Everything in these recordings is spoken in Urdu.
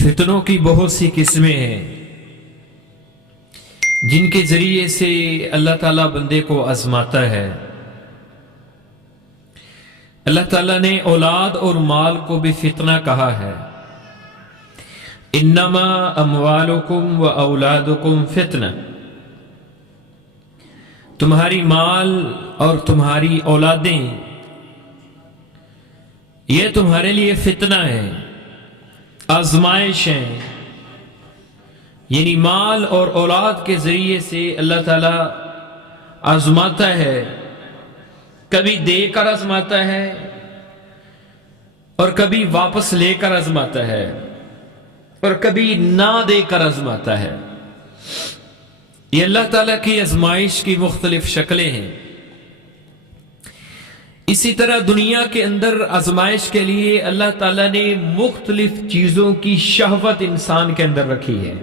فتنوں کی بہت سی قسمیں ہیں جن کے ذریعے سے اللہ تعالیٰ بندے کو آزماتا ہے۔ اللہ تعالیٰ نے اولاد اور مال کو بھی فتنہ کہا ہے۔ انما اموالکم و اولادکم فتنہ، تمہاری مال اور تمہاری اولادیں یہ تمہارے لیے فتنہ ہے، آزمائش ہے۔ یعنی مال اور اولاد کے ذریعے سے اللہ تعالیٰ آزماتا ہے، کبھی دے کر آزماتا ہے اور کبھی واپس لے کر آزماتا ہے اور کبھی نہ دے کر آزماتا ہے۔ یہ اللہ تعالیٰ کی آزمائش کی مختلف شکلیں ہیں۔ اسی طرح دنیا کے اندر آزمائش کے لیے اللہ تعالیٰ نے مختلف چیزوں کی شہوت انسان کے اندر رکھی ہے۔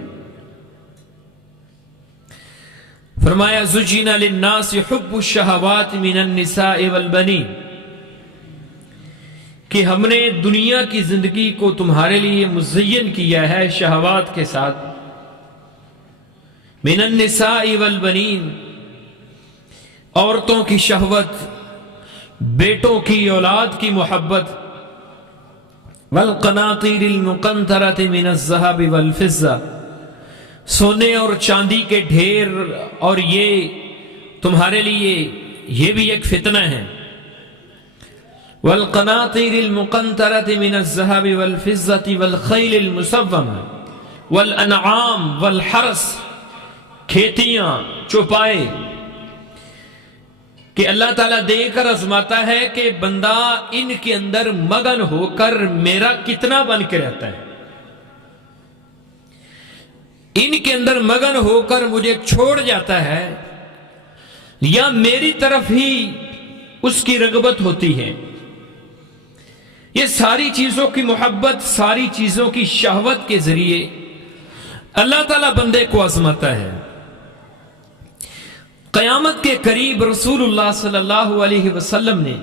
فرمایا زُجِّنَ لِلنَّاسِ حُبُّ الشَّهَوَاتِ مِنَ النِّسَاءِ وَالْبَنِينَ، کہ ہم نے دنیا کی زندگی کو تمہارے لیے مزین کیا ہے شہوات کے ساتھ۔ من النساء والبنین، عورتوں کی شہوت، بیٹوں کی اولاد کی محبت، والقناطیر المقنطرۃ من الذهب والفضہ، سونے اور چاندی کے ڈھیر، اور یہ تمہارے لیے یہ بھی ایک فتنہ ہے۔ والقناطیر المقنطرۃ من الذهب والفضة والخیل المسومة والانعام والحرث، کھیتیاں، چوپائے، کہ اللہ تعالیٰ دے کر آزماتا ہے کہ بندہ ان کے اندر مگن ہو کر میرا کتنا بن کے رہتا ہے، ان کے اندر مگن ہو کر مجھے چھوڑ جاتا ہے، یا میری طرف ہی اس کی رغبت ہوتی ہے۔ یہ ساری چیزوں کی محبت، ساری چیزوں کی شہوت کے ذریعے اللہ تعالیٰ بندے کو آزماتا ہے۔ قیامت کے قریب رسول اللہ صلی اللہ علیہ وسلم نے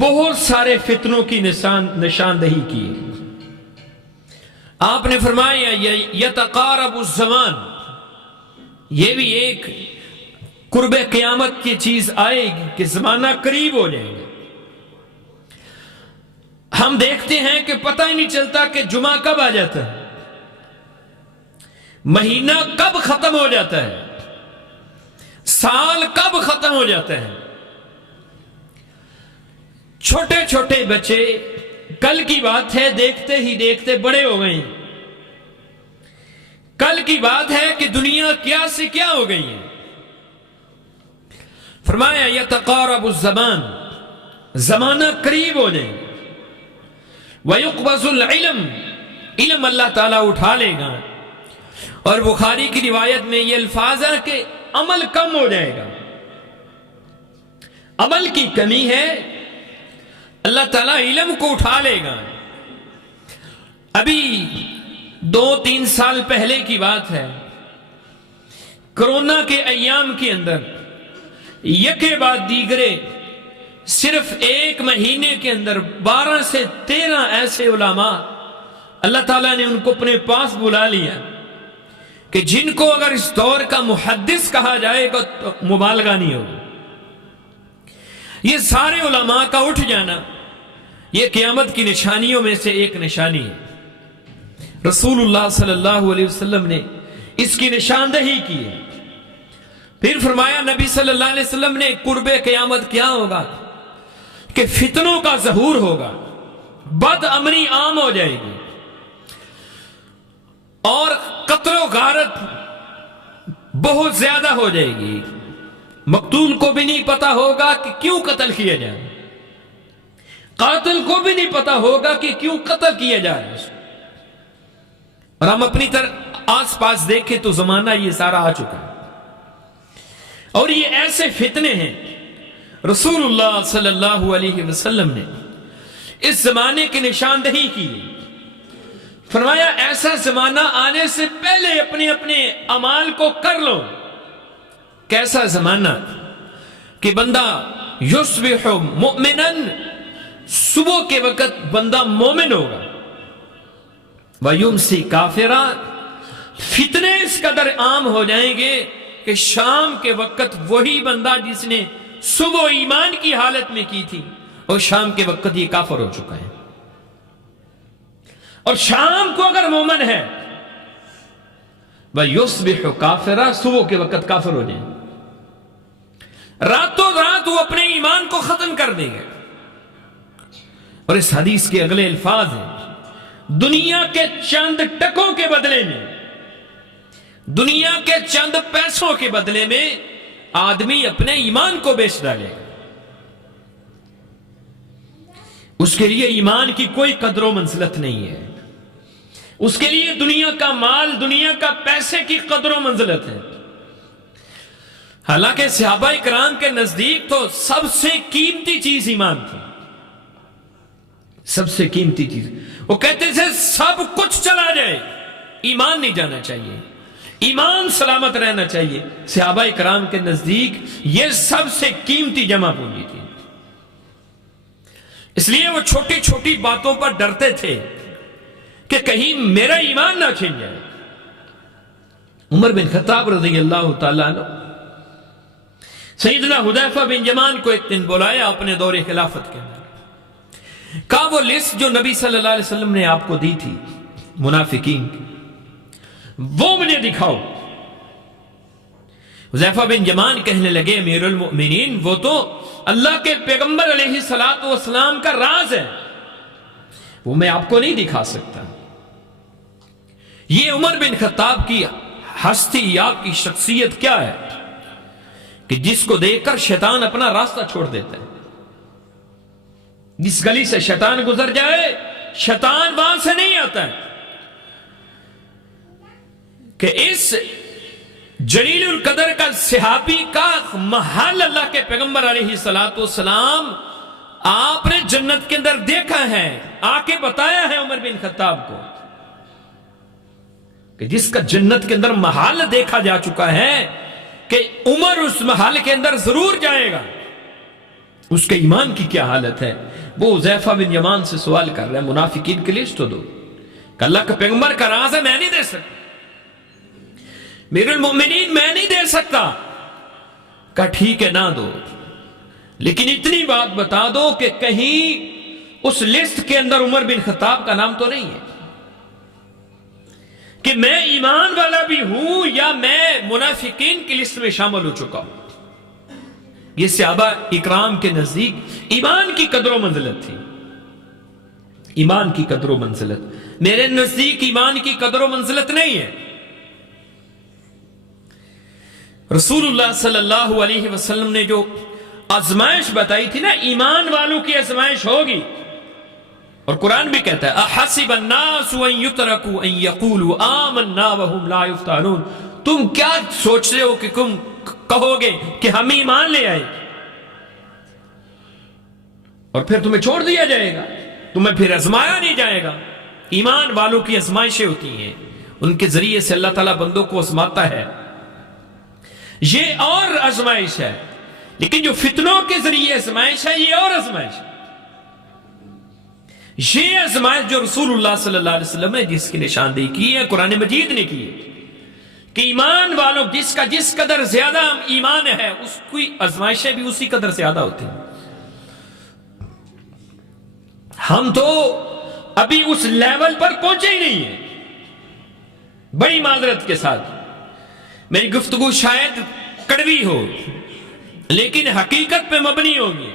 بہت سارے فتنوں کی نشاندہی کی۔ آپ نے فرمایا یتقارب الزمان، یہ بھی ایک قرب قیامت کی چیز آئے گی کہ زمانہ قریب ہو جائے گا۔ ہم دیکھتے ہیں کہ پتہ ہی نہیں چلتا کہ جمعہ کب آ جاتا ہے، مہینہ کب ختم ہو جاتا ہے، سال کب ختم ہو جاتا ہے۔ چھوٹے چھوٹے بچے کل کی بات ہے دیکھتے ہی دیکھتے بڑے ہو گئے ہیں، کل کی بات ہے کہ دنیا کیا سے کیا ہو گئی ہے۔ فرمایا یتقارب الزمان، زمانہ قریب ہو جائے گا۔ وَيُقْبَضُ الْعِلْمِ، علم اللہ تعالیٰ اٹھا لے گا۔ اور بخاری کی روایت میں یہ الفاظ ہے کہ عمل کم ہو جائے گا، عمل کی کمی ہے، اللہ تعالیٰ علم کو اٹھا لے گا۔ ابھی 2-3 سال پہلے کی بات ہے، کرونا کے ایام کے اندر یکے بعد دیگرے صرف 1 مہینے کے اندر 12 سے 13 ایسے علماء اللہ تعالیٰ نے ان کو اپنے پاس بلا لیا کہ جن کو اگر اس دور کا محدث کہا جائے گا تو مبالغہ نہیں ہوگا۔ یہ سارے علماء کا اٹھ جانا یہ قیامت کی نشانیوں میں سے ایک نشانی ہے۔ رسول اللہ صلی اللہ علیہ وسلم نے اس کی نشاندہی کی ہے۔ پھر فرمایا نبی صلی اللہ علیہ وسلم نے قرب قیامت کیا ہوگا کہ فتنوں کا ظہور ہوگا، بد امنی عام ہو جائے گی، اور قتل و غارت بہت زیادہ ہو جائے گی۔ مقتول کو بھی نہیں پتا ہوگا کہ کیوں قتل کیا جائے، قاتل کو بھی نہیں پتا ہوگا کہ کیوں قتل کیا جائے۔ اور ہم اپنی طرف آس پاس دیکھیں تو زمانہ یہ سارا آ چکا ہے، اور یہ ایسے فتنے ہیں رسول اللہ صلی اللہ علیہ وسلم نے اس زمانے کی نشاندہی کی۔ فرمایا ایسا زمانہ آنے سے پہلے اپنے اپنے اعمال کو کر لو۔ کیسا زمانہ کہ بندہ یصبح مؤمنا، صبح کے وقت بندہ مومن ہوگا، وَيُمْسِي کافرا، فتنے اس قدر عام ہو جائیں گے کہ شام کے وقت وہی بندہ جس نے صبح ایمان کی حالت میں کی تھی اور شام کے وقت یہ کافر ہو چکا ہے، اور شام کو اگر مومن ہے وَيُصْبِحُ کافرا، صبح کے وقت کافر ہو جائیں، راتوں رات وہ اپنے ایمان کو ختم کر دیں گے۔ اور اس حدیث کے اگلے الفاظ ہیں، دنیا کے چند ٹکوں کے بدلے میں، دنیا کے چند پیسوں کے بدلے میں آدمی اپنے ایمان کو بیچ ڈالے گا، اس کے لیے ایمان کی کوئی قدر و منزلت نہیں ہے، اس کے لیے دنیا کا مال، دنیا کا پیسے کی قدر و منزلت ہے۔ حالانکہ صحابہ کرام کے نزدیک تو سب سے قیمتی چیز ایمان تھی، سب سے قیمتی چیز۔ وہ کہتے تھے سب کچھ چلا جائے، ایمان نہیں جانا چاہیے، ایمان سلامت رہنا چاہیے۔ صحابہ کرام کے نزدیک یہ سب سے قیمتی جمع پونجی تھی، اس لیے وہ چھوٹی چھوٹی باتوں پر ڈرتے تھے کہ کہیں میرا ایمان نہ چھن جائے۔ عمر بن خطاب رضی اللہ تعالیٰ عنہ سیدنا حذیفہ بن یمان کو ایک دن بلایا اپنے دور خلافت کے اندر، کہا وہ لسٹ جو نبی صلی اللہ علیہ وسلم نے آپ کو دی تھی منافقین کی، وہ مجھے دکھاؤ۔ حذیفہ بن یمان کہنے لگے امیر المؤمنین وہ تو اللہ کے پیغمبر علیہ الصلوۃ والسلام کا راز ہے، وہ میں آپ کو نہیں دکھا سکتا۔ یہ عمر بن خطاب کی ہستی، آپ کی شخصیت کیا ہے کہ جس کو دیکھ کر شیطان اپنا راستہ چھوڑ دیتا ہے۔ جس گلی سے شیطان گزر جائے شیطان وہاں سے نہیں آتا ہے، کہ اس جلیل القدر کا صحابی کا محل اللہ کے پیغمبر علیہ الصلوۃ والسلام آپ نے جنت کے اندر دیکھا ہے، آ کے بتایا ہے عمر بن خطاب کو کہ جس کا جنت کے اندر محل دیکھا جا چکا ہے کہ عمر اس محل کے اندر ضرور جائے گا، اس کے ایمان کی کیا حالت ہے۔ وہ حذیفہ بن یمان سے سوال کر رہے ہیں منافقین کی لسٹ تو دو، کہ اللہ کا پیغمبر کا راز ہے میں نہیں دے سکتا، امیر المؤمنین میں نہیں دے سکتا۔ کہا ٹھیک ہے نہ دو، لیکن اتنی بات بتا دو کہ کہیں اس لسٹ کے اندر عمر بن خطاب کا نام تو نہیں ہے، کہ میں ایمان والا بھی ہوں یا میں منافقین کی لسٹ میں شامل ہو چکا ہوں۔ یہ صحابہ اکرام کے نزدیک ایمان کی قدر و منزلت تھی، ایمان کی قدر و منزلت۔ میرے نزدیک ایمان کی قدر و منزلت نہیں ہے۔ رسول اللہ صلی اللہ علیہ وسلم نے جو آزمائش بتائی تھی نا، ایمان والوں کی آزمائش ہوگی، اور قرآن بھی کہتا ہے احسب الناس ان یترکوا ان یقولوا آمنا وهم لا یفتنون، تم کیا سوچ رہے ہو کہ تم کہو گے کہ ہم ایمان لے آئے اور پھر تمہیں چھوڑ دیا جائے گا، تمہیں پھر آزمایا نہیں جائے گا۔ ایمان والوں کی آزمائشیں ہوتی ہیں، ان کے ذریعے سے اللہ تعالیٰ بندوں کو آزماتا ہے، یہ اور آزمائش ہے۔ لیکن جو فتنوں کے ذریعے آزمائش ہے یہ اور آزمائش ہے۔ یہ آزمائش جو رسول اللہ صلی اللہ علیہ وسلم نے جس کی نشاندہی کی ہے، قرآن مجید نے کی ہے کہ ایمان والوں جس کا جس قدر زیادہ ایمان ہے اس کی آزمائشیں بھی اسی قدر زیادہ ہوتی ہیں۔ ہم تو ابھی اس لیول پر پہنچے ہی نہیں ہیں۔ بڑی معذرت کے ساتھ میری گفتگو شاید کڑوی ہو لیکن حقیقت پہ مبنی ہوگی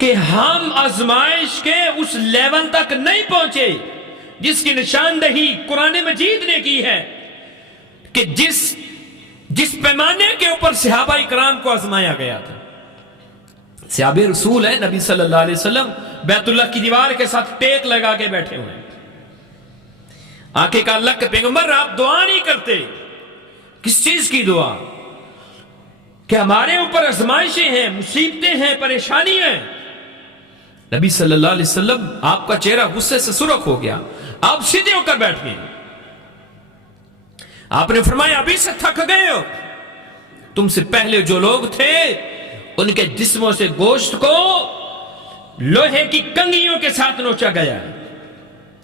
کہ ہم آزمائش کے اس لیول تک نہیں پہنچے جس کی نشاندہی قرآن مجید نے کی ہے کہ جس پیمانے کے اوپر صحابہ کرام کو آزمایا گیا تھا۔ صحابہ رسول ہے، نبی صلی اللہ علیہ وسلم بیت اللہ کی دیوار کے ساتھ ٹیک لگا کے بیٹھے ہوئے ہیں، آنکھیں کا اللہ کے پیغمبر آپ دعا نہیں کرتے۔ کس چیز کی دعا؟ کہ ہمارے اوپر آزمائشیں ہیں، مصیبتیں ہیں، پریشانیاں ہیں۔ نبی صلی اللہ علیہ وسلم آپ کا چہرہ غصے سے سرخ ہو گیا، آپ سیدھے ہو کر بیٹھ گئے، آپ نے فرمایا ابھی سے تھک گئے ہو؟ تم سے پہلے جو لوگ تھے ان کے جسموں سے گوشت کو لوہے کی کنگھیوں کے ساتھ نوچا گیا ہے،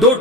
2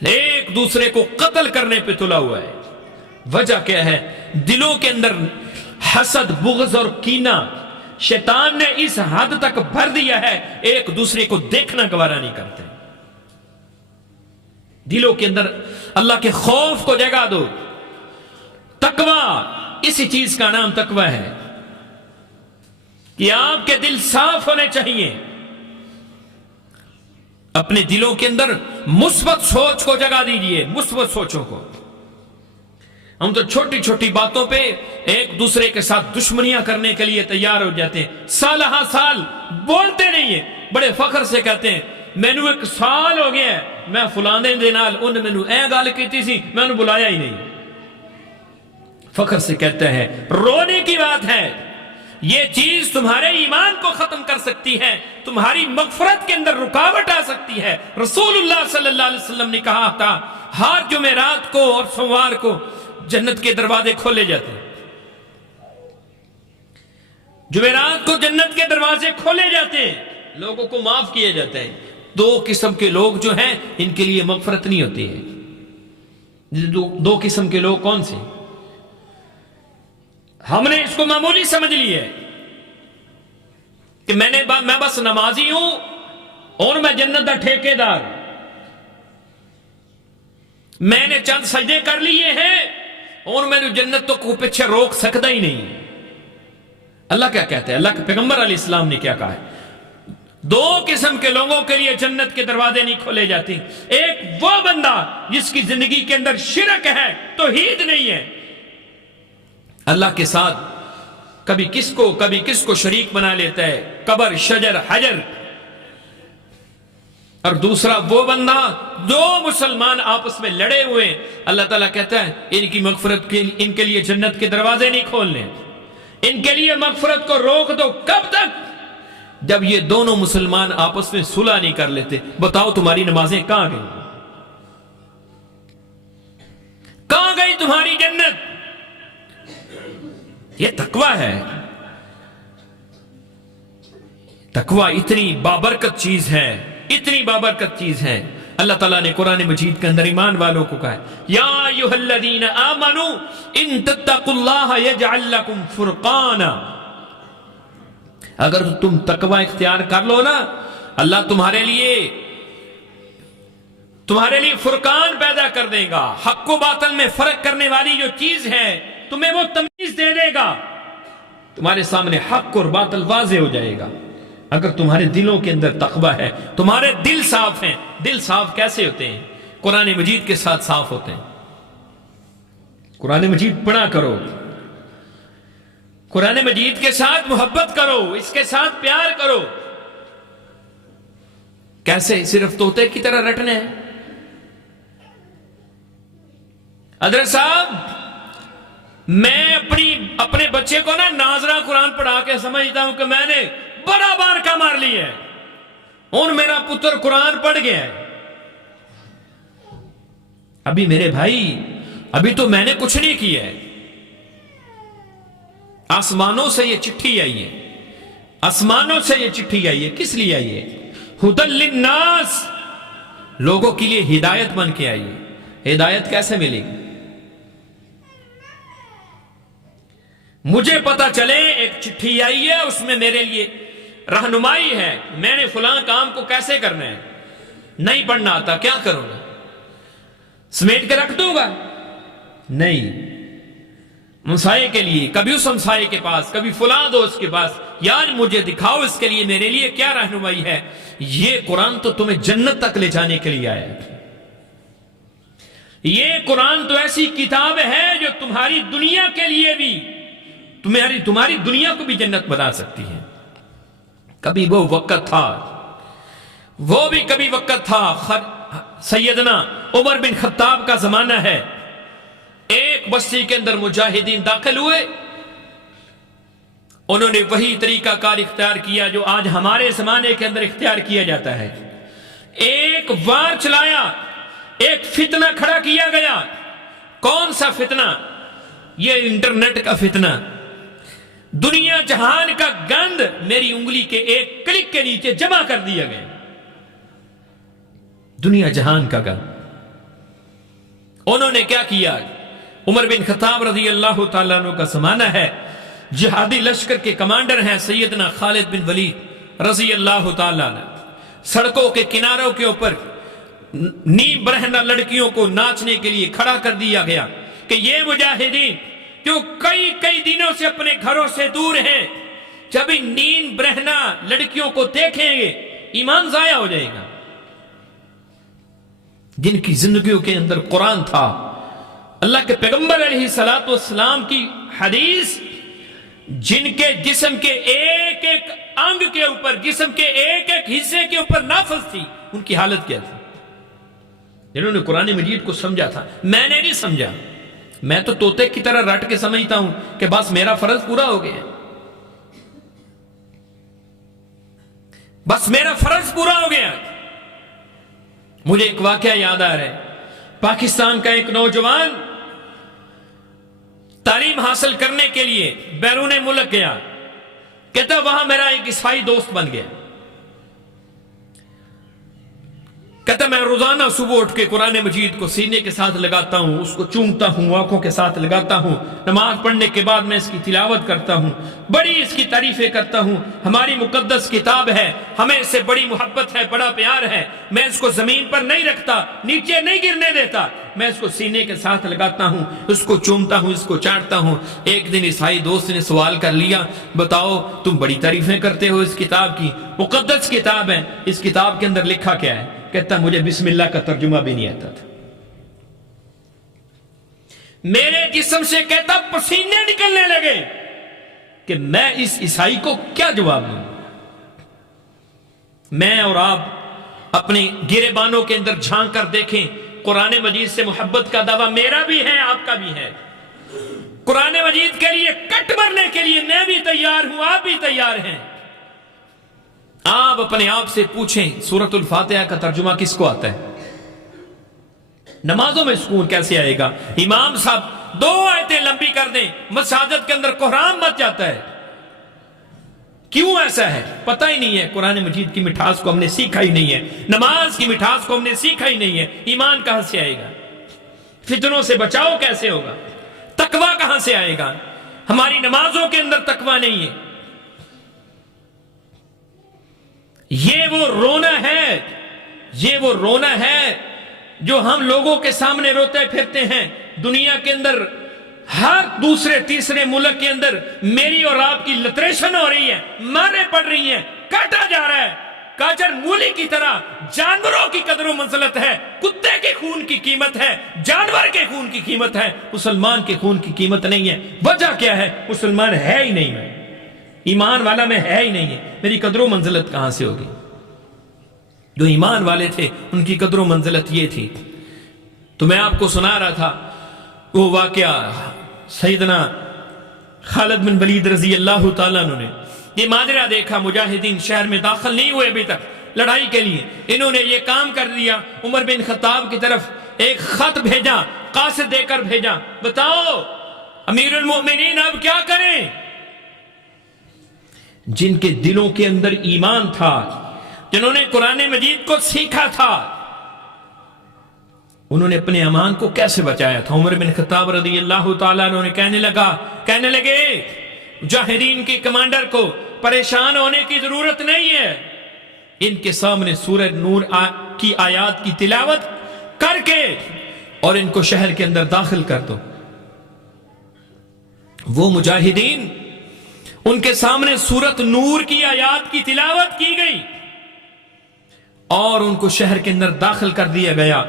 ایک دوسرے کو قتل کرنے پہ تلا ہوا ہے. وجہ کیا ہے؟ دلوں کے اندر حسد، بغض اور کینہ شیطان نے اس حد تک بھر دیا ہے، ایک دوسرے کو دیکھنا گوارا نہیں کرتے. دلوں کے اندر اللہ کے خوف کو جگا دو. تقوی، اسی چیز کا نام تقوی ہے کہ آپ کے دل صاف ہونے چاہیے. اپنے دلوں کے اندر مثبت سوچ کو جگا دیجئے، مثبت سوچوں کو. ہم تو چھوٹی چھوٹی باتوں پہ ایک دوسرے کے ساتھ دشمنیاں کرنے کے لیے تیار ہو جاتے ہیں. سالہ سال بولتے نہیں ہیں، بڑے فخر سے کہتے ہیں مینو ایک سال ہو گیا ہے میں فلانے دے نال ان مینو اے گل کیتی سی، میں انہوں بلایا ہی نہیں. فخر سے کہتے ہیں. رونے کی بات ہے. یہ چیز تمہارے ایمان کو ختم کر سکتی ہے، تمہاری مغفرت کے اندر رکاوٹ آ سکتی ہے. رسول اللہ صلی اللہ علیہ وسلم نے کہا تھا ہر جمعرات کو اور سوموار کو جنت کے دروازے کھولے جاتے ہیں. جمعرات کو جنت کے دروازے کھولے جاتے ہیں، لوگوں کو معاف کیا جاتا ہے. دو قسم کے لوگ جو ہیں ان کے لیے مغفرت نہیں ہوتی ہے. دو قسم کے لوگ کون سے؟ ہم نے اس کو معمولی سمجھ لی ہے کہ میں بس نمازی ہوں اور میں جنت کا ٹھیکیدار، میں نے چند سجدے کر لیے ہیں اور میں نے جنت تو کو پیچھے روک سکتا ہی نہیں. اللہ کیا کہتے ہیں؟ اللہ کے پیغمبر علیہ السلام نے کیا کہا ہے؟ دو قسم کے لوگوں کے لیے جنت کے دروازے نہیں کھولے جاتے. ایک وہ بندہ جس کی زندگی کے اندر شرک ہے، توحید نہیں ہے، اللہ کے ساتھ کبھی کس کو شریک بنا لیتا ہے، قبر، شجر، حجر. اور دوسرا وہ بندہ، دو مسلمان آپس میں لڑے ہوئے، اللہ تعالیٰ کہتا ہے ان کی مغفرت کے ان کے لیے جنت کے دروازے نہیں کھولنے، ان کے لیے مغفرت کو روک دو. کب تک؟ جب یہ دونوں مسلمان آپس میں صلح نہیں کر لیتے. بتاؤ تمہاری نمازیں کہاں گئی؟ کہاں گئی تمہاری جنت؟ یہ تقوی ہے. تقوی اتنی بابرکت چیز ہے، اتنی بابرکت چیز ہے. اللہ تعالیٰ نے قرآن مجید کے اندر ایمان والوں کو کہا ہے یا ایھا الذین آمنوا ان تتقوا اللہ یجعل لکم فرقانا. اگر تم تقوی اختیار کر لو نا، اللہ تمہارے لیے فرقان پیدا کر دے گا. حق و باطل میں فرق کرنے والی جو چیز ہے تمہیں وہ تمیز دے دے گا. تمہارے سامنے حق اور باطل واضح ہو جائے گا اگر تمہارے دلوں کے اندر تقوی ہے، تمہارے دل صاف ہیں. دل صاف کیسے ہوتے ہیں؟ قرآن مجید کے ساتھ صاف ہوتے ہیں. قرآن مجید پڑھا کرو، قرآن مجید کے ساتھ محبت کرو، اس کے ساتھ پیار کرو. کیسے؟ صرف طوطے کی طرح رٹنے ہیں؟ حضرت صاحب میں اپنے بچے کو نا ناظرہ قرآن پڑھا کے سمجھتا ہوں کہ میں نے بڑا بار کا مار لی ہے اور میرا پتر قرآن پڑھ گیا ہے. ابھی میرے بھائی، ابھی تو میں نے کچھ نہیں کیا ہے. آسمانوں سے یہ چٹھی آئی ہے، آسمانوں سے یہ چٹھی آئی ہے. کس لیے آئی ہے؟ ھدی للناس، لوگوں کے لیے ہدایت بن کے آئی ہے. ہدایت کیسے ملے گی؟ مجھے پتا چلے ایک چٹھی آئی ہے، اس میں میرے لیے رہنمائی ہے، میں نے فلاں کام کو کیسے کرنا ہے. نہیں پڑھنا آتا، کیا کروں گا؟ سمیٹ کے رکھ دوں گا؟ نہیں. ہمسائے کے لیے، کبھی اس ہمسائے کے پاس، کبھی فلاں دوست کے پاس، یار مجھے دکھاؤ اس کے لیے میرے لیے کیا رہنمائی ہے. یہ قرآن تو تمہیں جنت تک لے جانے کے لیے آیا ہے. یہ قرآن تو ایسی کتاب ہے جو تمہاری دنیا کے لیے بھی، تمہاری دنیا کو بھی جنت بنا سکتی ہے. کبھی وہ وقت تھا، وہ بھی کبھی وقت تھا، سیدنا عمر بن خطاب کا زمانہ ہے. ایک بستی کے اندر مجاہدین داخل ہوئے، انہوں نے وہی طریقہ کار اختیار کیا جو آج ہمارے زمانے کے اندر اختیار کیا جاتا ہے. ایک وار چلایا، ایک فتنہ کھڑا کیا گیا. کون سا فتنہ؟ یہ انٹرنیٹ کا فتنہ. دنیا جہان کا گند میری انگلی کے ایک کلک کے نیچے جمع کر دیا گیا. دنیا جہان کا گند. انہوں نے کیا کیا؟ عمر بن خطاب رضی اللہ تعالیٰ عنہ کا زمانہ ہے، جہادی لشکر کے کمانڈر ہیں سیدنا خالد بن ولید رضی اللہ تعالیٰ عنہ، سڑکوں کے کناروں کے اوپر نیم برہنہ لڑکیوں کو ناچنے کے لیے کھڑا کر دیا گیا کہ یہ مجاہدین جو کئی دنوں سے اپنے گھروں سے دور ہیں، جب ان نیم برہنہ لڑکیوں کو دیکھیں گے ایمان ضائع ہو جائے گا۔ جن کی زندگیوں کے اندر قرآن تھا، اللہ کے پیغمبر علیہ السلام کی حدیث، جن کے جسم کے ایک ایک انگ کے اوپر، جسم کے ایک ایک حصے کے اوپر نافذ تھی، ان کی حالت کیا تھی؟ جنہوں نے قرآن مجید کو سمجھا تھا۔ میں نے نہیں سمجھا، میں تو طوطے کی طرح رٹ کے سمجھتا ہوں کہ بس میرا فرض پورا ہو گیا، بس میرا فرض پورا ہو گیا۔ مجھے ایک واقعہ یاد آ رہا ہے، پاکستان کا ایک نوجوان تعلیم حاصل کرنے کے لیے بیرون ملک گیا، کہتا وہاں میرا ایک عیسائی دوست بن گیا، کہتا میں روزانہ صبح اٹھ کے قرآن مجید کو سینے کے ساتھ لگاتا ہوں، اس کو چومتا ہوں، آنکھوں کے ساتھ لگاتا ہوں، نماز پڑھنے کے بعد میں اس کی تلاوت کرتا ہوں، بڑی اس کی تعریفیں کرتا ہوں، ہماری مقدس کتاب ہے، ہمیں اس سے بڑی محبت ہے، بڑا پیار ہے، میں اس کو زمین پر نہیں رکھتا، نیچے نہیں گرنے دیتا، میں اس کو سینے کے ساتھ لگاتا ہوں، اس کو چومتا ہوں، اس کو چاٹتا ہوں۔ ایک دن عیسائی دوست نے سوال کر لیا، بتاؤ تم بڑی تعریفیں کرتے ہو اس کتاب کی، مقدس کتاب ہے، اس کتاب کے اندر لکھا کیا ہے؟ کہتا مجھے بسم اللہ کا ترجمہ بھی نہیں آتا تھا، میرے جسم سے کہتا پسینے نکلنے لگے کہ میں اس عیسائی کو کیا جواب دوں۔ میں اور آپ اپنے گریبانوں کے اندر جھانک کر دیکھیں، قرآن مجید سے محبت کا دعویٰ میرا بھی ہے، آپ کا بھی ہے، قرآن مجید کے لیے کٹ مرنے کے لیے میں بھی تیار ہوں، آپ بھی تیار ہیں۔ آپ اپنے آپ سے پوچھیں سورۃ الفاتحہ کا ترجمہ کس کو آتا ہے؟ نمازوں میں سکون کیسے آئے گا؟ امام صاحب 2 آیتیں لمبی کر دیں، مساجد کے اندر کوہرام مچ جاتا ہے، کیوں ایسا ہے؟ پتہ ہی نہیں ہے، قرآن مجید کی مٹھاس کو ہم نے سیکھا ہی نہیں ہے، نماز کی مٹھاس کو ہم نے سیکھا ہی نہیں ہے، ایمان کہاں سے آئے گا؟ فتنوں سے بچاؤ کیسے ہوگا؟ تقویٰ کہاں سے آئے گا؟ ہماری نمازوں کے اندر تقویٰ نہیں ہے۔ یہ وہ رونا ہے جو ہم لوگوں کے سامنے روتے پھرتے ہیں۔ دنیا کے اندر ہر دوسرے تیسرے ملک کے اندر میری اور آپ کی لتریشن ہو رہی ہے، مارے پڑ رہی ہیں، کاٹا جا رہا ہے، کاجر مولی کی طرح۔ جانوروں کی قدر و منزلت ہے، کتے کے خون کی قیمت ہے، جانور کے خون کی قیمت ہے، مسلمان کے خون کی قیمت نہیں ہے۔ وجہ کیا ہے؟ مسلمان ہے ہی نہیں، میں ایمان والا میں ہے ہی نہیں ہے، میری قدر و منزلت کہاں سے ہوگی؟ جو ایمان والے تھے ان کی قدر و منزلت یہ تھی۔ تو میں آپ کو سنا رہا تھا وہ واقعہ، سیدنا خالد بن ولید رضی اللہ تعالیٰ عنہ نے یہ ماجرا دیکھا، مجاہدین شہر میں داخل نہیں ہوئے ابھی تک لڑائی کے لیے، انہوں نے یہ کام کر دیا، عمر بن خطاب کی طرف ایک خط بھیجا، قاصد دے کر بھیجا، بتاؤ امیر المؤمنین اب کیا کریں؟ جن کے دلوں کے اندر ایمان تھا، جنہوں نے قرآن مجید کو سیکھا تھا، انہوں نے اپنے ایمان کو کیسے بچایا تھا؟ عمر بن خطاب رضی اللہ تعالیٰ عنہ نے کہنے لگے مجاہدین کے کمانڈر کو پریشان ہونے کی ضرورت نہیں ہے، ان کے سامنے سورہ نور کی آیات کی تلاوت کر کے اور ان کو شہر کے اندر داخل کر دو۔ وہ مجاہدین، ان کے سامنے سورۃ نور کی آیات کی تلاوت کی گئی اور ان کو شہر کے اندر داخل کر دیا گیا۔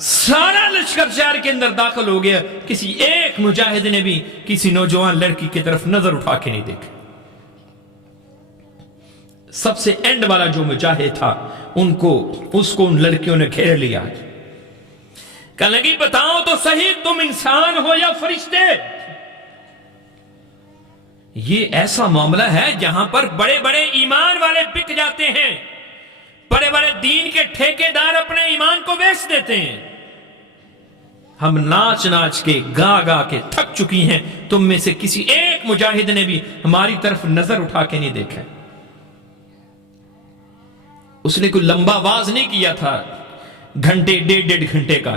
سارا لشکر شہر کے اندر داخل ہو گیا، کسی ایک مجاہد نے بھی کسی نوجوان لڑکی کی طرف نظر اٹھا کے نہیں دیکھا۔ سب سے اینڈ والا جو مجاہد تھا اس کو ان لڑکیوں نے گھیر لیا، کہنے لگی بتاؤ تو صحیح تم انسان ہو یا فرشتے؟ یہ ایسا معاملہ ہے جہاں پر بڑے بڑے ایمان والے بک جاتے ہیں، بڑے بڑے دین کے ٹھیکیدار اپنے ایمان کو بیچ دیتے ہیں۔ ہم ناچ ناچ کے گا گا کے تھک چکی ہیں، تم میں سے کسی ایک مجاہد نے بھی ہماری طرف نظر اٹھا کے نہیں دیکھا۔ اس نے کوئی لمبا آواز نہیں کیا تھا، گھنٹے 1.5 گھنٹے کا،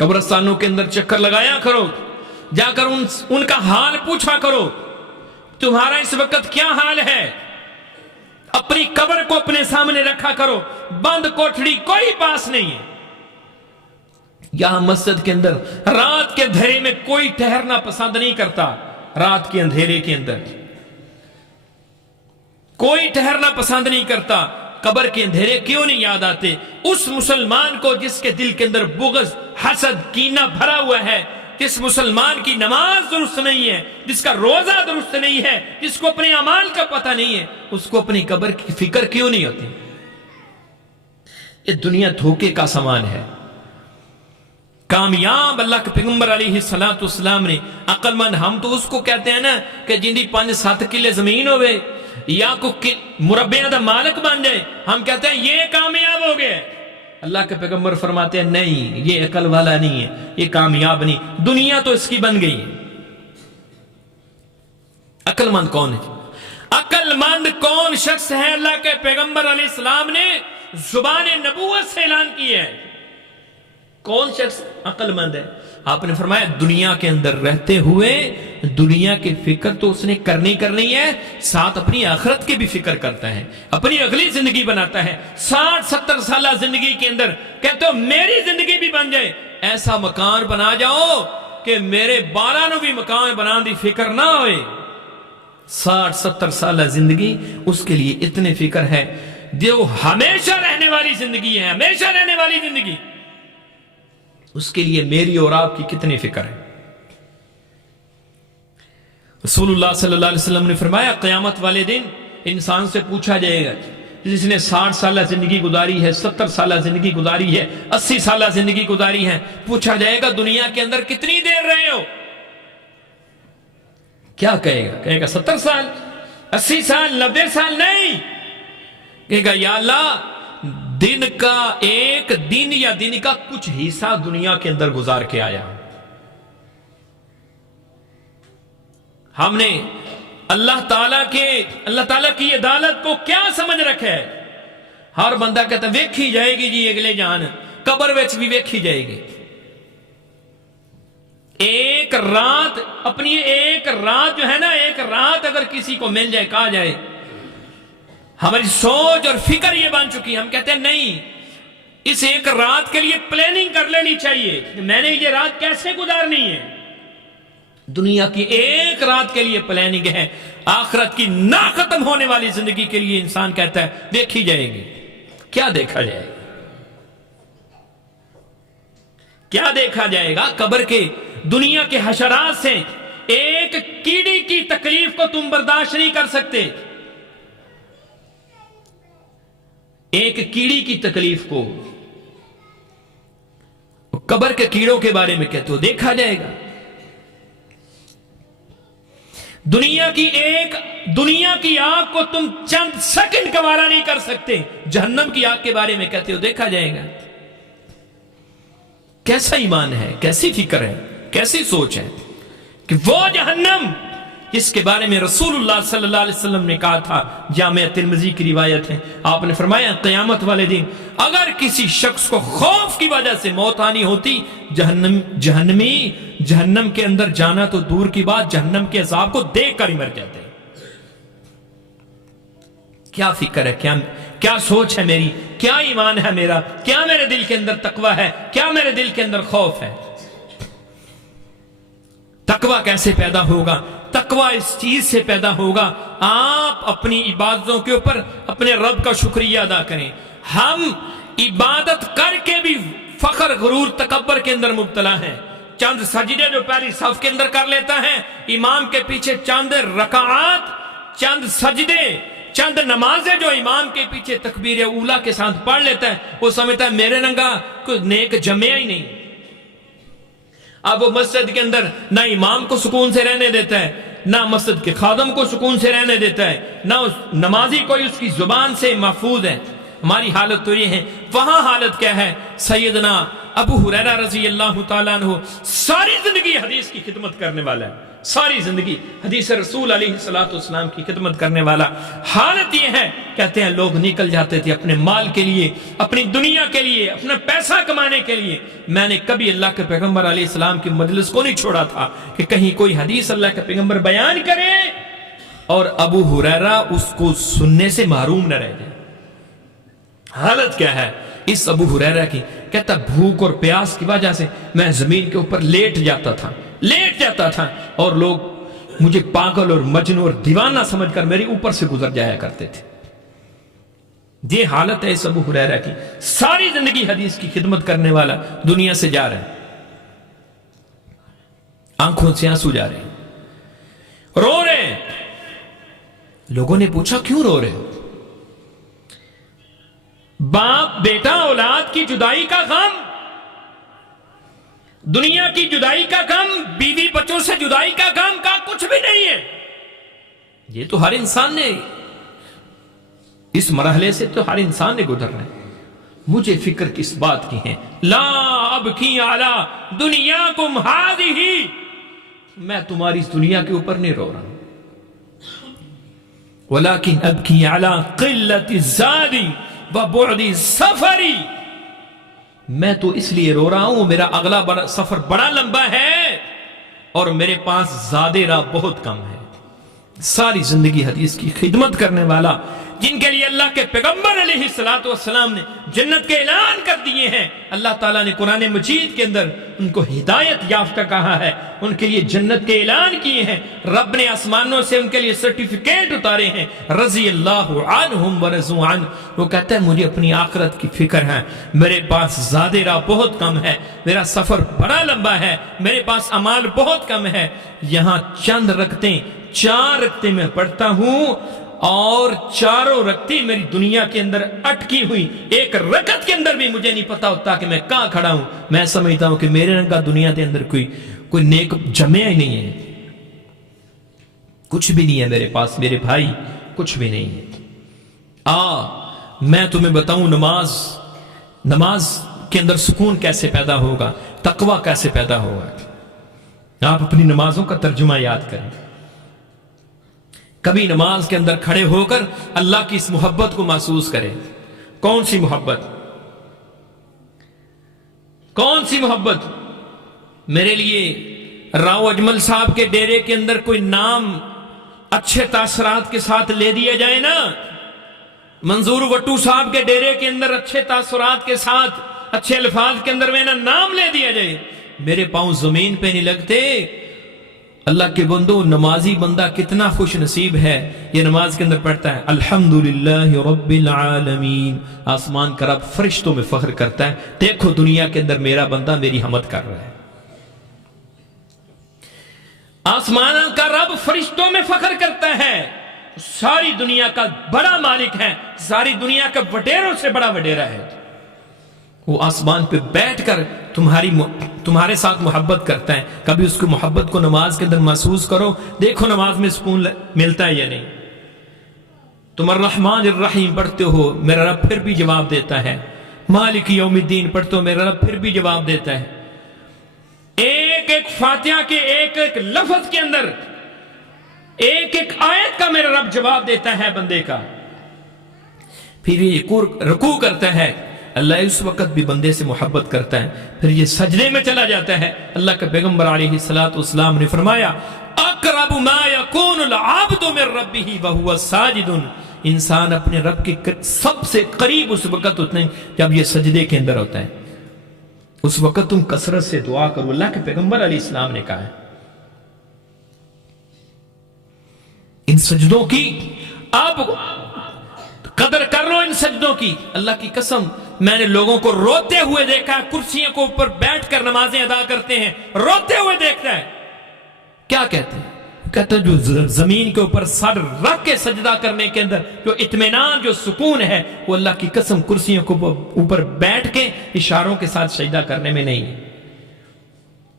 قبرستانوں کے اندر چکر لگایا کرو، جا کر ان کا حال پوچھا کرو، تمہارا اس وقت کیا حال ہے؟ اپنی قبر کو اپنے سامنے رکھا کرو، بند کوٹھڑی کوئی پاس نہیں ہے۔ یہاں مسجد کے اندر رات کے اندھیرے میں کوئی ٹھہرنا پسند نہیں کرتا، رات کے اندھیرے کے اندر کوئی ٹھہرنا پسند نہیں کرتا۔ قبر کے اندھیرے کیوں نہیں یاد آتے اس مسلمان کو جس کے دل کے اندر بغض، حسد، کینہ بھرا ہوا ہے، جس مسلمان کی نماز درست نہیں ہے، جس کا روزہ درست نہیں ہے، جس کو اپنے اعمال کا پتہ نہیں ہے، اس کو اپنی قبر کی فکر کیوں نہیں ہوتی؟ یہ دنیا دھوکے کا سامان ہے۔ کامیاب اللہ کے پیغمبر علیہ السلام نے، عقل مند ہم تو اس کو کہتے ہیں نا کہ جن 5-7 کلے زمین ہوئے یا کوئی مربع دا مالک بن جائے، ہم کہتے ہیں یہ کامیاب ہو گئے۔ اللہ کے پیغمبر فرماتے ہیں نہیں، یہ عقل والا نہیں ہے، یہ کامیاب نہیں، دنیا تو اس کی بن گئی ہے۔ عقل مند کون ہے؟ عقل مند کون شخص ہے؟ اللہ کے پیغمبر علیہ السلام نے زبان نبوت سے اعلان کیا ہے۔ کون شخص عقل مند ہے؟ آپ نے فرمایا دنیا کے اندر رہتے ہوئے دنیا کی فکر تو اس نے کرنی ہے، ساتھ اپنی آخرت کی بھی فکر کرتا ہے، اپنی اگلی زندگی بناتا ہے۔ 60-70 سالہ زندگی کے اندر کہتے ہو میری زندگی بھی بن جائے، ایسا مکان بنا جاؤ کہ میرے بالا نو بھی مکان بنان دی فکر نہ ہوئے۔ 60-70 سالہ زندگی اس کے لیے اتنے فکر ہے، جو ہمیشہ رہنے والی زندگی ہے، ہمیشہ رہنے والی زندگی، اس کے لیے میری اور آپ کی کتنی فکر ہے۔ رسول اللہ صلی اللہ علیہ وسلم نے فرمایا قیامت والے دن انسان سے پوچھا جائے گا، جس نے 60 سالہ زندگی گزاری ہے، 70 سالہ زندگی گزاری ہے، 80 سالہ زندگی گزاری ہے، پوچھا جائے گا دنیا کے اندر کتنی دیر رہے ہو؟ کیا کہے گا؟ کہے گا 70 سال، 80 سال، 90 سال؟ نہیں، کہے گا یا اللہ دن کا ایک دن یا دن کا کچھ حصہ دنیا کے اندر گزار کے آیا۔ ہم نے اللہ تعالیٰ کی عدالت کو کیا سمجھ رکھا ہے؟ ہر بندہ کہتا ہے ویکھی جائے گی جی اگلے جان، قبر وچ بھی ویکھی جائے گی۔ ایک رات، اپنی ایک رات جو ہے نا، ایک رات اگر کسی کو مل جائے، کہا جائے، ہماری سوچ اور فکر یہ بن چکی، ہم کہتے ہیں نہیں، اس ایک رات کے لیے پلاننگ کر لینی چاہیے کہ میں نے یہ رات کیسے گزارنی ہے۔ دنیا کی ایک رات کے لیے پلاننگ ہے، آخرت کی نہ ختم ہونے والی زندگی کے لیے انسان کہتا ہے دیکھی جائے گی۔ کیا دیکھا جائے گا؟ کیا دیکھا جائے گا؟ قبر کے، دنیا کے حشرات سے ایک کیڑی کی تکلیف کو تم برداشت نہیں کر سکتے، ایک کیڑی کی تکلیف کو، قبر کے کیڑوں کے بارے میں کہتے ہو دیکھا جائے گا۔ دنیا کی آگ کو تم چند سیکنڈ گوارا نہیں کر سکتے، جہنم کی آگ کے بارے میں کہتے ہو دیکھا جائے گا۔ کیسا ایمان ہے، کیسی فکر ہے، کیسی سوچ ہے کہ وہ جہنم جس کے بارے میں رسول اللہ صلی اللہ علیہ وسلم نے کہا تھا، جامع ترمذی کی روایت ہے، آپ نے فرمایا قیامت والے دن اگر کسی شخص کو خوف کی وجہ سے موت آنی ہوتی، جہنم کے اندر جانا تو دور کی بات، جہنم کے عذاب کو دیکھ کر ہی مر جاتے۔ کیا فکر ہے، کیا سوچ ہے میری، کیا ایمان ہے میرا، کیا میرے دل کے اندر تقوی ہے، کیا میرے دل کے اندر خوف ہے؟ تقوی کیسے پیدا ہوگا؟ تقوی اس چیز سے پیدا ہوگا، آپ اپنی عبادتوں کے اوپر اپنے رب کا شکریہ ادا کریں۔ ہم عبادت کر کے بھی فخر، غرور، تکبر کے اندر مبتلا ہیں۔ چند سجدے جو پہلی صف کے اندر کر لیتا ہے، امام کے پیچھے چند رکعات، چند سجدے، چند نمازیں جو امام کے پیچھے تکبیر اولا کے ساتھ پڑھ لیتا ہے، وہ سمجھتا ہے میرے ننگا کوئی نیک جمعہ ہی نہیں۔ اب وہ مسجد کے اندر نہ امام کو سکون سے رہنے دیتا ہے، نہ مسجد کے خادم کو سکون سے رہنے دیتا ہے، نہ اس نمازی کوئی اس کی زبان سے محفوظ ہے۔ ہماری حالت تو یہ ہے، وہاں حالت کیا ہے؟ سیدنا ابو ہریرہ رضی اللہ تعالیٰ عنہ ساری زندگی حدیث کی خدمت کرنے والا ہے، ساری زندگی حدیث رسول علیہ السلام کی خدمت کرنے والا. حالت یہ ہے، کہتے ہیں لوگ نکل جاتے تھے اپنے مال کے لیے، اپنی دنیا کے لیے، اپنا پیسہ کمانے کے لیے. میں نے کبھی اللہ کے پیغمبر علیہ السلام کی مجلس کو نہیں چھوڑا تھا کہ کہیں کوئی حدیث اللہ کے پیغمبر بیان کرے اور ابو ہریرہ اس کو سننے سے محروم نہ رہ جائے. حالت کیا ہے اس ابو ہریرہ کی؟ کہتا بھوک اور پیاس کی وجہ سے میں زمین کے اوپر لیٹ جاتا تھا اور لوگ مجھے پاگل اور مجنون اور دیوانہ سمجھ کر میرے اوپر سے گزر جایا کرتے تھے. یہ حالت ہے اس ابو ہریرہ کی. ساری زندگی حدیث کی خدمت کرنے والا دنیا سے جا رہا ہے، آنکھوں سے آنسو جا رہے ہیں، رو رہے ہیں. لوگوں نے پوچھا کیوں رو رہے ہو؟ باپ بیٹا اولاد کی جدائی کا غم، دنیا کی جدائی کا غم، بیوی بچوں سے جدائی کا غم کا کچھ بھی نہیں ہے. یہ تو ہر انسان نے، اس مرحلے سے تو ہر انسان نے گزرنا ہے. مجھے فکر کس بات کی ہے؟ لا ابکی علی دنیاکم ہذہ، میں تمہاری اس دنیا کے اوپر نہیں رو رہا ہوں، ولیکن ابکی علی قلت الزاد وبعد السفر، میں تو اس لیے رو رہا ہوں میرا اگلا سفر بڑا لمبا ہے اور میرے پاس زادِ راہ بہت کم ہے. ساری زندگی حدیث کی خدمت کرنے والا، جن کے لیے اللہ کے پیغمبر علیہ السلام نے جنت کے اعلان کر دیے ہیں. اللہ تعالیٰ نے قرآن مجید کے اندر ان کو ہدایت یافتہ کہا ہے، ان کے لیے جنت کے اعلان کیے ہیں. رب نے آسمانوں سے ان کے لیے سرٹیفکیٹ اتارے ہیں، رضی اللہ عنہم ورضوا عنہ. وہ کہتا ہے مجھے اپنی آخرت کی فکر ہے، میرے پاس زادِ راہ بہت کم ہے، میرا سفر بڑا لمبا ہے، میرے پاس اعمال بہت کم ہے. یہاں چند رکعتیں، 4 رکعتیں میں پڑھتا ہوں اور چاروں رکعتیں میری دنیا کے اندر اٹکی ہوئی، ایک رکعت کے اندر بھی مجھے نہیں پتا ہوتا کہ میں کہاں کھڑا ہوں. میں سمجھتا ہوں کہ میرے رنگا دنیا کے اندر کوئی نیک جمع ہی نہیں ہے، کچھ بھی نہیں ہے میرے پاس، میرے بھائی کچھ بھی نہیں ہے. میں تمہیں بتاؤں نماز کے اندر سکون کیسے پیدا ہوگا، تقوی کیسے پیدا ہوگا. آپ اپنی نمازوں کا ترجمہ یاد کریں. کبھی نماز کے اندر کھڑے ہو کر اللہ کی اس محبت کو محسوس کریں. کون سی محبت؟ کون سی محبت؟ میرے لیے راؤ اجمل صاحب کے ڈیرے کے اندر کوئی نام اچھے تاثرات کے ساتھ لے دیا جائے نا، منظور وٹو صاحب کے ڈیرے کے اندر اچھے تاثرات کے ساتھ، اچھے الفاظ کے اندر میں نا نام لے دیا جائے، میرے پاؤں زمین پہ نہیں لگتے. اللہ کے بندو، نمازی بندہ کتنا خوش نصیب ہے، یہ نماز کے اندر پڑھتا ہے الحمدللہ رب العالمین. آسمان کا رب فرشتوں میں فخر کرتا ہے، دیکھو دنیا کے اندر میرا بندہ میری حمد کر رہا ہے. آسمان کا رب فرشتوں میں فخر کرتا ہے، ساری دنیا کا بڑا مالک ہے، ساری دنیا کا وڈیروں سے بڑا وڈیرا ہے. وہ آسمان پہ بیٹھ کر تمہارے ساتھ محبت کرتا ہے. کبھی اس کو محبت کو نماز کے اندر محسوس کرو، دیکھو نماز میں سکون ملتا ہے یا نہیں. تم الرحمن الرحیم پڑھتے ہو، میرا رب پھر بھی جواب دیتا ہے. مالک یوم الدین پڑھتے ہو، میرا رب پھر بھی جواب دیتا ہے. ایک ایک فاتحہ کے ایک ایک لفظ کے اندر ایک ایک آیت کا میرا رب جواب دیتا ہے بندے کا. پھر یہ رکوع کرتا ہے، اللہ اس وقت بھی بندے سے محبت کرتا ہے. پھر یہ سجدے میں چلا جاتا ہے. اللہ کے پیغمبر علیہ السلام نے فرمایا اقرب ما یکون العبد من ربہ وہو ساجد، انسان اپنے رب کے سب سے قریب اس وقت ہوتا ہے جب یہ سجدے کے اندر ہوتا ہے. اس وقت تم کثرت سے دعا کرو. اللہ کے پیغمبر علیہ السلام نے کہا ہے ان سجدوں کی آپ قدر کر لو، ان سجدوں کی. اللہ کی قسم میں نے لوگوں کو روتے ہوئے دیکھا ہے، کرسیوں کو اوپر بیٹھ کر نمازیں ادا کرتے ہیں، روتے ہوئے دیکھتا ہے. کیا کہتے ہیں؟ کہتے ہیں جو زمین کے اوپر سر رکھ کے سجدہ کرنے کے اندر جو اطمینان، جو سکون ہے، وہ اللہ کی قسم کرسیوں کو اوپر بیٹھ کے اشاروں کے ساتھ سجدہ کرنے میں نہیں ہے.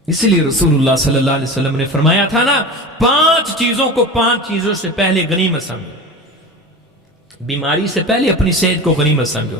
اسی لیے رسول اللہ صلی اللہ علیہ وسلم نے فرمایا تھا نا، 5 چیزوں کو 5 چیزوں سے پہلے غنیمت سمجھو. بیماری سے پہلے اپنی صحت کو غنیمت سمجھو.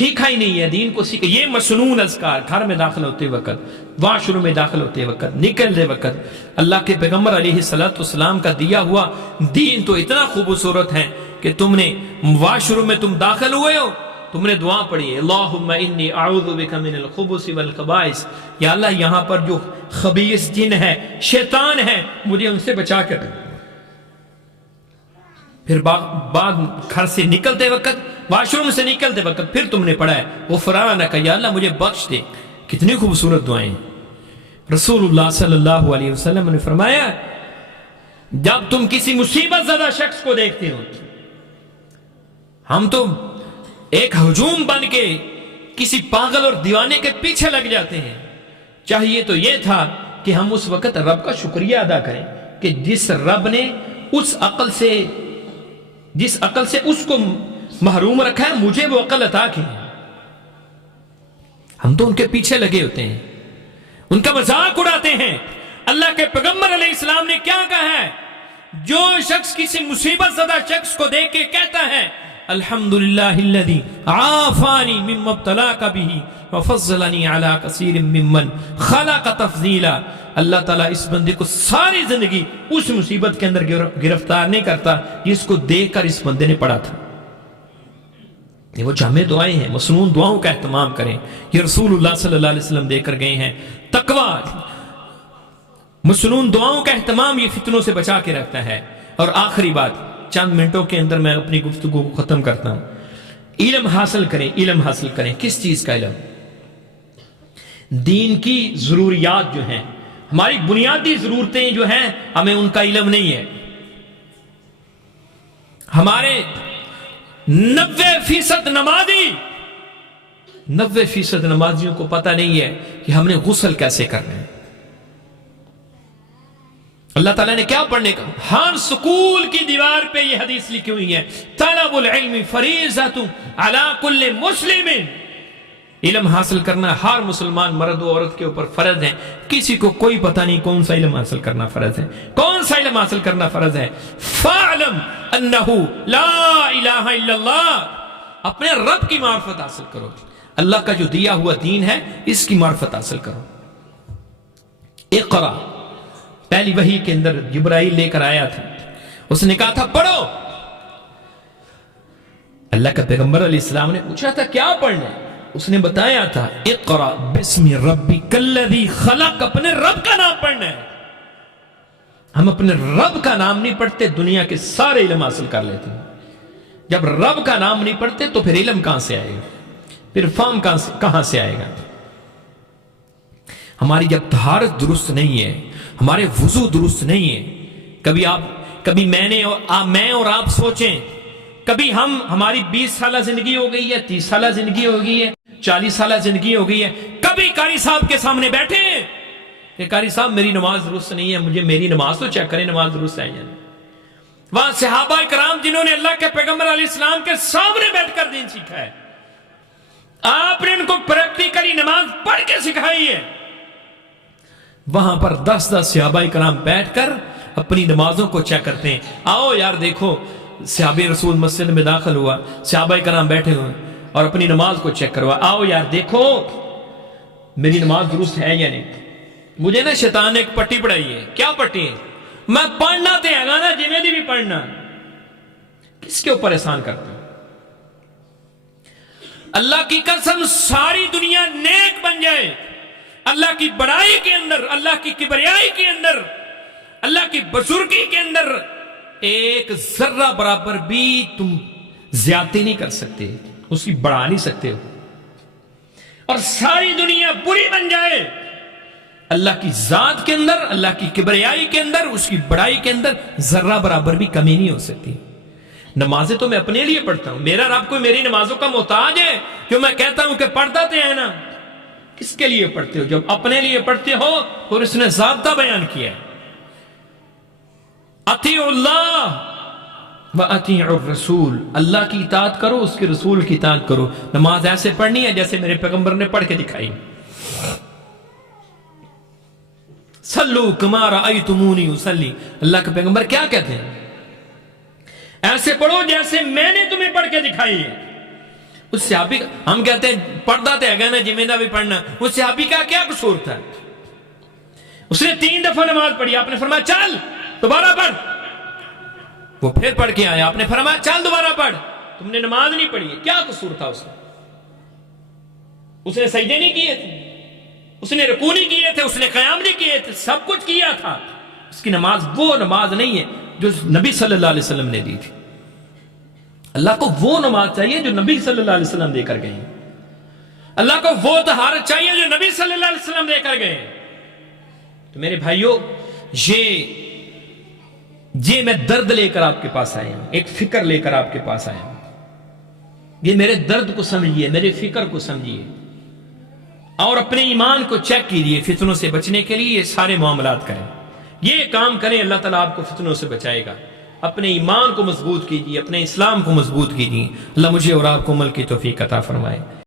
سیکھا ہی نہیں ہے، دین کو سیکھا. یہ مسنون اذکار گھر میں داخل ہوتے وقت، واش روم میں داخل ہوتے وقت، نکلتے وقت، اللہ کے پیغمبر علیہ السلام کا دیا ہوا دین تو اتنا خوبصورت ہے کہ تم نے واش روم میں تم داخل ہوئے ہو، تم نے دعا پڑھی ہے اللہم انی اعوذ بک من الخبث والخبائث، یا اللہ یہاں پر جو خبیث جن ہے، شیطان ہے، مجھے ان سے بچا کر. پھر بعد گھر سے نکلتے وقت، واش روم سے نکلتے وقت پھر تم نے پڑھا ہے غفرانک، یا اللہ مجھے بخش دے. کتنی خوبصورت دعائیں. رسول اللہ صلی اللہ علیہ وسلم نے فرمایا جب تم کسی مصیبت زدہ شخص کو دیکھتے ہو، ہم تو ایک ہجوم بن کے کسی پاگل اور دیوانے کے پیچھے لگ جاتے ہیں، چاہیے تو یہ تھا کہ ہم اس وقت رب کا شکریہ ادا کریں کہ جس رب نے جس عقل سے اس کو محروم رکھا ہے، مجھے وہ عقل عطا کی. ہم تو ان کے پیچھے لگے ہوتے ہیں، ان کا مذاق اڑاتے ہیں. اللہ کے پیغمبر علیہ السلام نے کیا کہا ہے؟ جو شخص کسی مصیبت زدہ شخص کو دیکھ کے کہتا ہے الحمدللہ الذی عافانی مما ابتلاک بہ وفضلنی علی کثیر ممن خلق تفضیلا، اللہ تعالیٰ اس بندے کو ساری زندگی اس مصیبت کے اندر گرفتار نہیں کرتا جس کو دیکھ کر اس بندے نے پڑھا تھا. یہ وہ جامع دعائیں ہیں. مسنون دعاؤں کا اہتمام کریں. یہ رسول اللہ صلی اللہ علیہ وسلم دے کر گئے ہیں. تقویٰ، مسنون دعاؤں کا اہتمام یہ فتنوں سے بچا کے رکھتا ہے. اور آخری بات، چند منٹوں کے اندر میں اپنی گفتگو کو ختم کرتا ہوں. علم حاصل کریں. علم حاصل کریں. کس چیز کا علم؟ دین کی ضروریات جو ہیں، ہماری بنیادی ضرورتیں جو ہیں، ہمیں ان کا علم نہیں ہے. ہمارے 90% نمازیوں کو پتہ نہیں ہے کہ ہم نے غسل کیسے کرنا ہے. اللہ تعالیٰ نے کیا پڑھنے کا؟ ہر سکول کی دیوار پہ یہ حدیث لکھی ہوئی ہے طلب العلم فریضۃ علی کل مسلم. علم حاصل کرنا ہر مسلمان مرد و عورت کے اوپر فرض ہے. کسی کو کوئی پتہ نہیں کون سا علم حاصل کرنا فرض ہے، کون سا علم حاصل کرنا فرض ہے. فاعلم انہ لا الہ الا اللہ. اپنے رب کی معرفت حاصل کرو. اللہ کا جو دیا ہوا دین ہے اس کی معرفت حاصل کرو. اقرا، پہلی وحی کے اندر جبرائیل لے کر آیا تھا، اس نے کہا تھا پڑھو. اللہ کا پیغمبر علیہ السلام نے پوچھا تھا کیا پڑھنا ہے؟ اس نے بتایا تھا اقرا بسم ربک الذی خلق. اپنے رب کا نام پڑھنا ہے. ہم اپنے رب کا نام نہیں پڑھتے، دنیا کے سارے علم حاصل کر لیتے ہیں. جب رب کا نام نہیں پڑھتے تو پھر علم کہاں سے آئے گا؟ پھر فہم کہاں سے آئے گا؟ ہماری جب طہارت درست نہیں ہے، ہمارے وضو درست نہیں ہے، کبھی میں اور آپ سوچیں، کبھی ہماری 20 سالہ زندگی ہو گئی ہے، 30 سالہ زندگی ہو گئی ہے، 40 سالہ زندگی ہو گئی ہے، کبھی قاری صاحب کے سامنے بیٹھے ہیں کہ قاری صاحب میری نماز درست نہیں ہے، مجھے میری نماز تو چیک کریں نماز درست ہے یا نہیں. وہاں صحابہ کرام جنہوں نے اللہ کے پیغمبر علیہ السلام کے سامنے بیٹھ کر دین سیکھا ہے، آپ نے ان کو پریکٹیکلی نماز پڑھ کے سکھائی ہے. وہاں پر 10 صحابہ کرام بیٹھ کر اپنی نمازوں کو چیک کرتے ہیں. آؤ یار دیکھو، صحابی رسول مسجد میں داخل ہوا، صحابہ کرام بیٹھے ہوئے اور اپنی نماز کو چیک کروا. آؤ یار دیکھو میری نماز درست ہے یا نہیں. مجھے نا شیطان نے ایک پٹی پڑھائی ہے. کیا پٹی ہے؟ میں پڑھنا تے ہے نا جی میں بھی پڑھنا. کس کے اوپر احسان کرتا ہوں؟ اللہ کی قسم ساری دنیا نیک بن جائے، اللہ کی بڑائی کے اندر، اللہ کی کبریائی کے اندر، اللہ کی بزرگی کے اندر ایک ذرہ برابر بھی تم زیادتی نہیں کر سکتے، اس کی بڑھا نہیں سکتے ہو. اور ساری دنیا بری بن جائے، اللہ کی ذات کے اندر، اللہ کی کبریائی کے اندر، اس کی بڑائی کے اندر ذرہ برابر بھی کمی نہیں ہو سکتی. نمازیں تو میں اپنے لیے پڑھتا ہوں، میرا رب کوئی میری نمازوں کا محتاج ہے جو میں کہتا ہوں کہ پڑھتا تو ہے نا؟ کس کے لیے پڑھتے ہو؟ جب اپنے لیے پڑھتے ہو اور اس نے ضابطہ بیان کیا ہے، اطیعوا اللہ و اطیعوا الرسول. اللہ کی اطاعت کرو، اس کے رسول کی اطاعت کرو. نماز ایسے پڑھنی ہے جیسے میرے پیغمبر نے پڑھ کے دکھائی. صلو کما رأیتمونی اصلی. اللہ کے پیغمبر کیا کہتے ہیں؟ ایسے پڑھو جیسے میں نے تمہیں پڑھ کے دکھائی ہے. اس صحابی کا، ہم کہتے ہیں پردہ تے ہے نا جمیں دا بھی پڑھنا، اس صحابی کا کیا قصور تھا؟ اس نے 3 دفعہ نماز پڑھی، آپ نے فرمایا چل دوبارہ پڑھ، وہ پھر پڑھ کے آیا، آپ نے فرمایا چل دوبارہ پڑھ، تم نے نماز نہیں پڑھی ہے، کیا قصور تھا اس کا؟ اس نے سجدے نہیں کیے تھے، اس نے رکوع نہیں کیے تھے، اس نے قیام نہیں کیے تھے، سب کچھ کیا تھا، اس کی نماز وہ نماز نہیں ہے جو نبی صلی اللہ علیہ وسلم نے دی تھی۔ اللہ کو وہ نماز چاہیے جو نبی صلی اللہ علیہ وسلم دے کر گئے ہیں، اللہ کو وہ طہارت چاہیے جو نبی صلی اللہ علیہ وسلم دے کر گئے ہیں۔ تو میرے بھائیوں، یہ میں درد لے کر آپ کے پاس آیا ہوں، ایک فکر لے کر آپ کے پاس آیا ہوں، یہ میرے درد کو سمجھیے، میرے فکر کو سمجھیے، اور اپنے ایمان کو چیک کیجیے، فتنوں سے بچنے کے لیے یہ سارے معاملات کریں، یہ کام کریں، اللہ تعالیٰ آپ کو فتنوں سے بچائے گا۔ اپنے ایمان کو مضبوط کیجیے، اپنے اسلام کو مضبوط کیجیے، اللہ مجھے اور آپ کو عمل کی توفیق عطا فرمائے۔